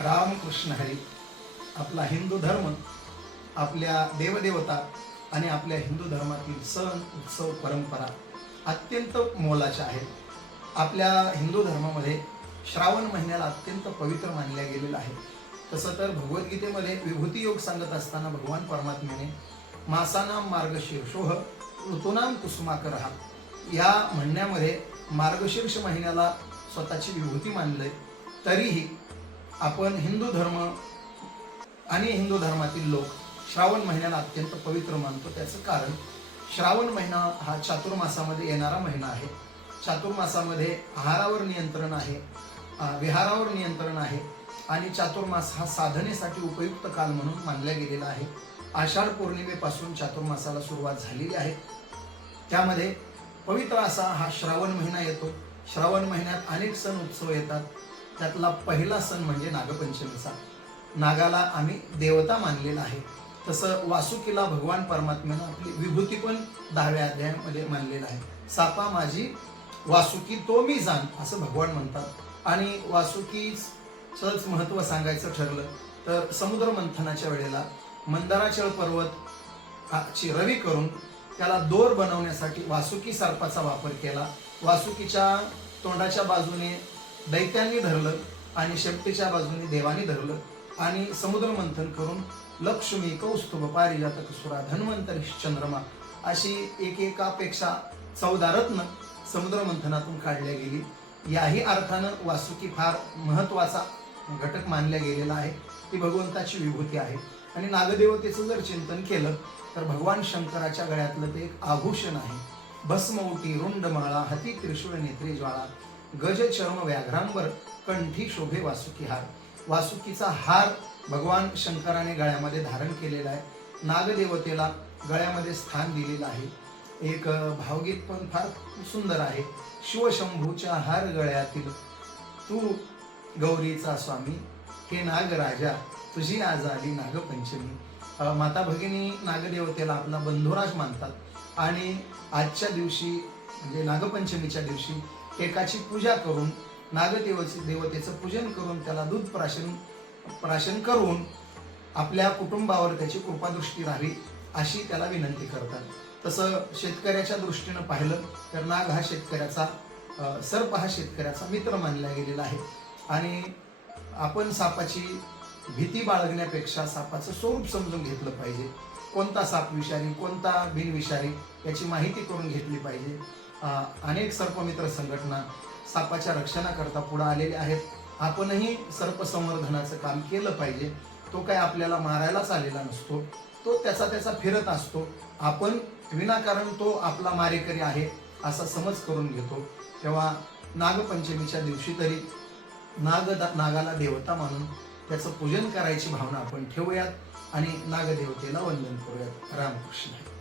रामकृष्ण हरी आपला हिंदू धर्म आपल्या देवदेवता आणि आपल्या हिंदू धर्मातील सण उत्सव परंपरा अत्यंत मोलाच्या आहेत. आपल्या हिंदू धर्मामध्ये श्रावण महिन्याला अत्यंत पवित्र मानल्या गेलेलं आहे. तसं तर भगवद्गीतेमध्ये विभूती योग सांगत असताना भगवान परमात्म्याने मासानाम मार्गशीर्षोह ऋतुनाम कुसुमाकर हा या म्हणण्यामध्ये मार्गशीर्ष महिन्याला स्वतःची विभूती मानलंय. तरीही आपण हिंदू धर्म आणि हिंदू धर्मातील लोक श्रावण महिन्याला अत्यंत पवित्र मानतो. त्याचं कारण श्रावण महिना हा चातुर्मासामध्ये येणारा महिना आहे. चातुर्मासामध्ये आहारावर नियंत्रण आहे विहारावर नियंत्रण आहे आणि चातुर्मास हा साधनेसाठी उपयुक्त काल म्हणून मानला गेलेला आहे. आषाढ पौर्णिमेपासून चातुर्मासाला सुरुवात झालेली आहे. त्यामध्ये पवित्र असा हा श्रावण महिना येतो. श्रावण महिन्यात अनेक सण उत्सव येतात. त्यातला पहिला सण म्हणजे नागपंचमीचा. नागाला आम्ही देवता मानलेला आहे. तसं वासुकीला भगवान परमात्म्यानं आपली विभूती पण दहाव्या अध्यायामध्ये मानलेलं आहे. सापा माझी वासुकी तो मी जाण असं भगवान म्हणतात. आणि वासुकीचंच महत्त्व सांगायचं ठरलं तर समुद्र मंथनाच्या वेळेला मंदाराचळ पर्वत ची रवी करून त्याला दोर बनवण्यासाठी वासुकी सर्पाचा वापर केला. वासुकीच्या तोंडाच्या बाजूने दैत्यांनी धरलं आणि शक्तीच्या बाजूने देवानी धरलं आणि समुद्र मंथन करून लक्ष्मी कौस्तुभ पारिजातक सुरा धन्वंतरी चंद्रमा अशी एकेकापेक्षा चौदा रत्न समुद्र मंथनातून काढल्या गेली. याही अर्थानं वासुकी फार महत्त्वाचा घटक मानल्या गेलेला आहे. ती भगवंताची विभूती आहे. आणि नागदेवतेचं जर चिंतन केलं तर भगवान शंकराच्या गळ्यातलं ते एक आभूषण आहे. भस्मवटी रुंडमाळा हती त्रिशूळ नेत्री ज्वाळा. गज चर्म व्याघ्रांवर कंठी शोभे वासुकी हार. वासुकीचा हार भगवान शंकराने गळ्यामध्ये धारण केलेला आहे. नागदेवतेला गळ्यामध्ये स्थान दिलेलं आहे. एक भावगीत पण फार सुंदर आहे. शिवशंभूच्या हार गळ्यातील तू गौरीचा स्वामी हे नागराजा तुझी आज आली नागपंचमी माता भगिनी नागदेवतेला आपला बंधुराज मानतात. आणि आजच्या दिवशी म्हणजे नागपंचमीच्या दिवशी एकाची पूजा करून नागदेवचे देवतेचं पूजन करून त्याला दूध प्राशन प्राशन करून आपल्या कुटुंबावर त्याची कृपादृष्टी राहावी अशी त्याला विनंती करतात. तसं शेतकऱ्याच्या दृष्टीनं पाहिलं तर नाग हा शेतकऱ्याचा सर्प हा शेतकऱ्याचा मित्र मानला गेलेला आहे. आणि आपण सापाची भीती बाळगण्यापेक्षा सापाचं स्वरूप समजून घेतलं पाहिजे. कोणता साप विषारी कोणता बिनविषारी याची माहिती करून घेतली पाहिजे. अनेक सर्पमित्र संघटना सापाच्या रक्षणाकरता पुढे आलेले आहेत. आपणही सर्पसंवर्धनाचं काम केलं पाहिजे. तो काय आपल्याला मारायलाच आलेला नसतो. तो त्याचा त्याचा फिरत असतो. आपण विनाकारण तो आपला मारेकरी आहे असा समज करून घेतो. तेव्हा नागपंचमीच्या दिवशी तरी नाग नागाला देवता मानून त्याचं पूजन करायची भावना आपण ठेवूयात आणि नागदेवतेला वंदन करूयात. रामकृष्ण.